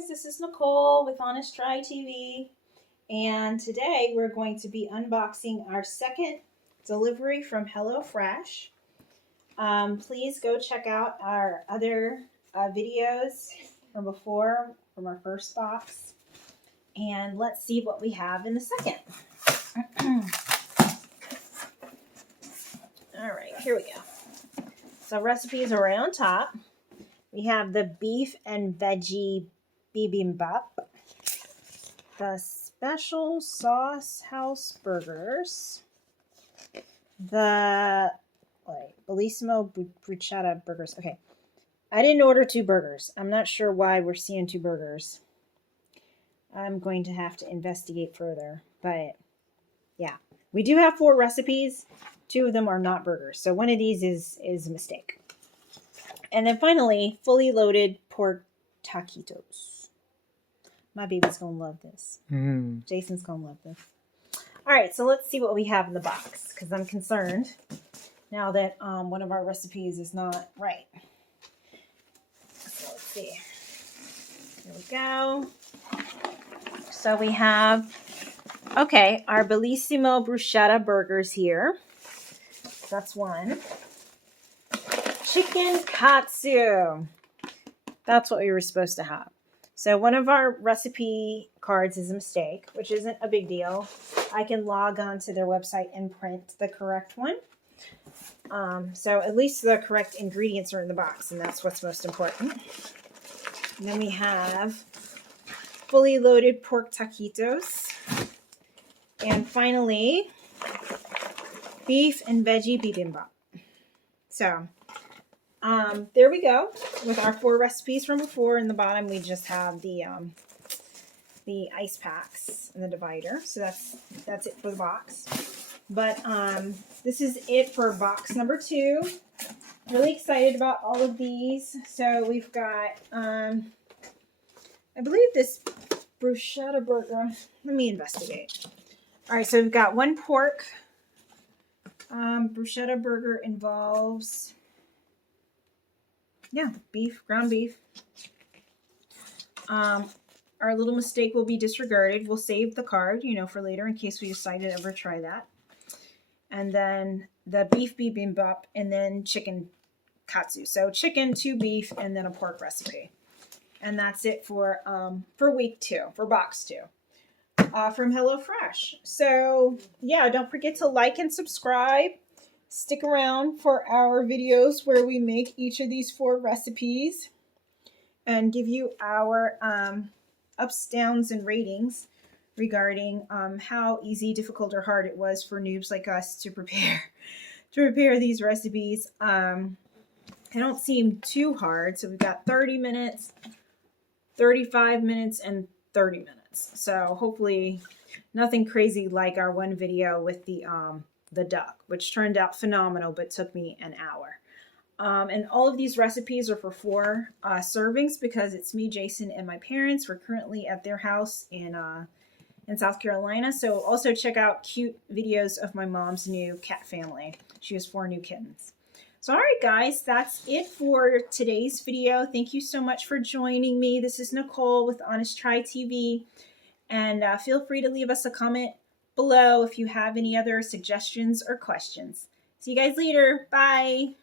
guys, this is Nicole with Honest Try TV, and today we're going to be unboxing our second delivery from HelloFresh. Please go check out our other videos from before, from our first box, and let's see what we have in the second. All right, here we go. So recipes are right on top. We have the beef and veggie Bibimbap, the special sauce house burgers, the Bellissimo Bruschetta burgers. Okay, I didn't order 2 burgers. I'm not sure why we're seeing 2 burgers. I'm going to have to investigate further, but yeah, we do have 4 recipes. 2 of them are not burgers, so one of these is a mistake. And then finally, fully loaded pork taquitos. My baby's going to love this. Jason's going to love this. All right, so let's see what we have in the box, because I'm concerned now that one of our recipes is not right. So let's see. Here we go. So we have, okay, our Bellissimo Bruschetta burgers here. That's one. Chicken Katsu. That's what we were supposed to have. So one of our recipe cards is a mistake, which isn't a big deal. I can log on to their website and print the correct one. So at least the correct ingredients are in the box, and that's what's most important. And then we have fully loaded pork taquitos. And finally, beef and veggie bibimbap. So there we go with our 4 recipes from before. In the bottom, we just have the ice packs and the divider. So that's it for the box. But this is it for box number 2. Really excited about all of these. So we've got, I believe this bruschetta burger. Let me investigate. All right, so we've got 1 pork. Bruschetta burger involves, beef, ground beef. Our little mistake will be disregarded. We'll save the card, for later in case we decide to ever try that. And then the beef bibimbap, and then chicken katsu. So chicken, 2 beef, and then a pork recipe. And that's it for week 2, for box 2. From HelloFresh. So yeah, don't forget to like and subscribe. Stick around for our videos where we make each of these 4 recipes and give you our ups, downs, and ratings regarding how easy, difficult, or hard it was for noobs like us to prepare these recipes. They don't seem too hard. So we've got 30 minutes, 35 minutes, and 30 minutes. So hopefully nothing crazy like our one video with the duck, which turned out phenomenal, but took me an hour. And all of these recipes are for 4 servings because it's me, Jason, and my parents. We're currently at their house in South Carolina. So also check out cute videos of my mom's new cat family. She has 4 new kittens. So all right, guys, that's it for today's video. Thank you so much for joining me. This is Nicole with Honest Try TV. And feel free to leave us a comment below if you have any other suggestions or questions. See you guys later. Bye.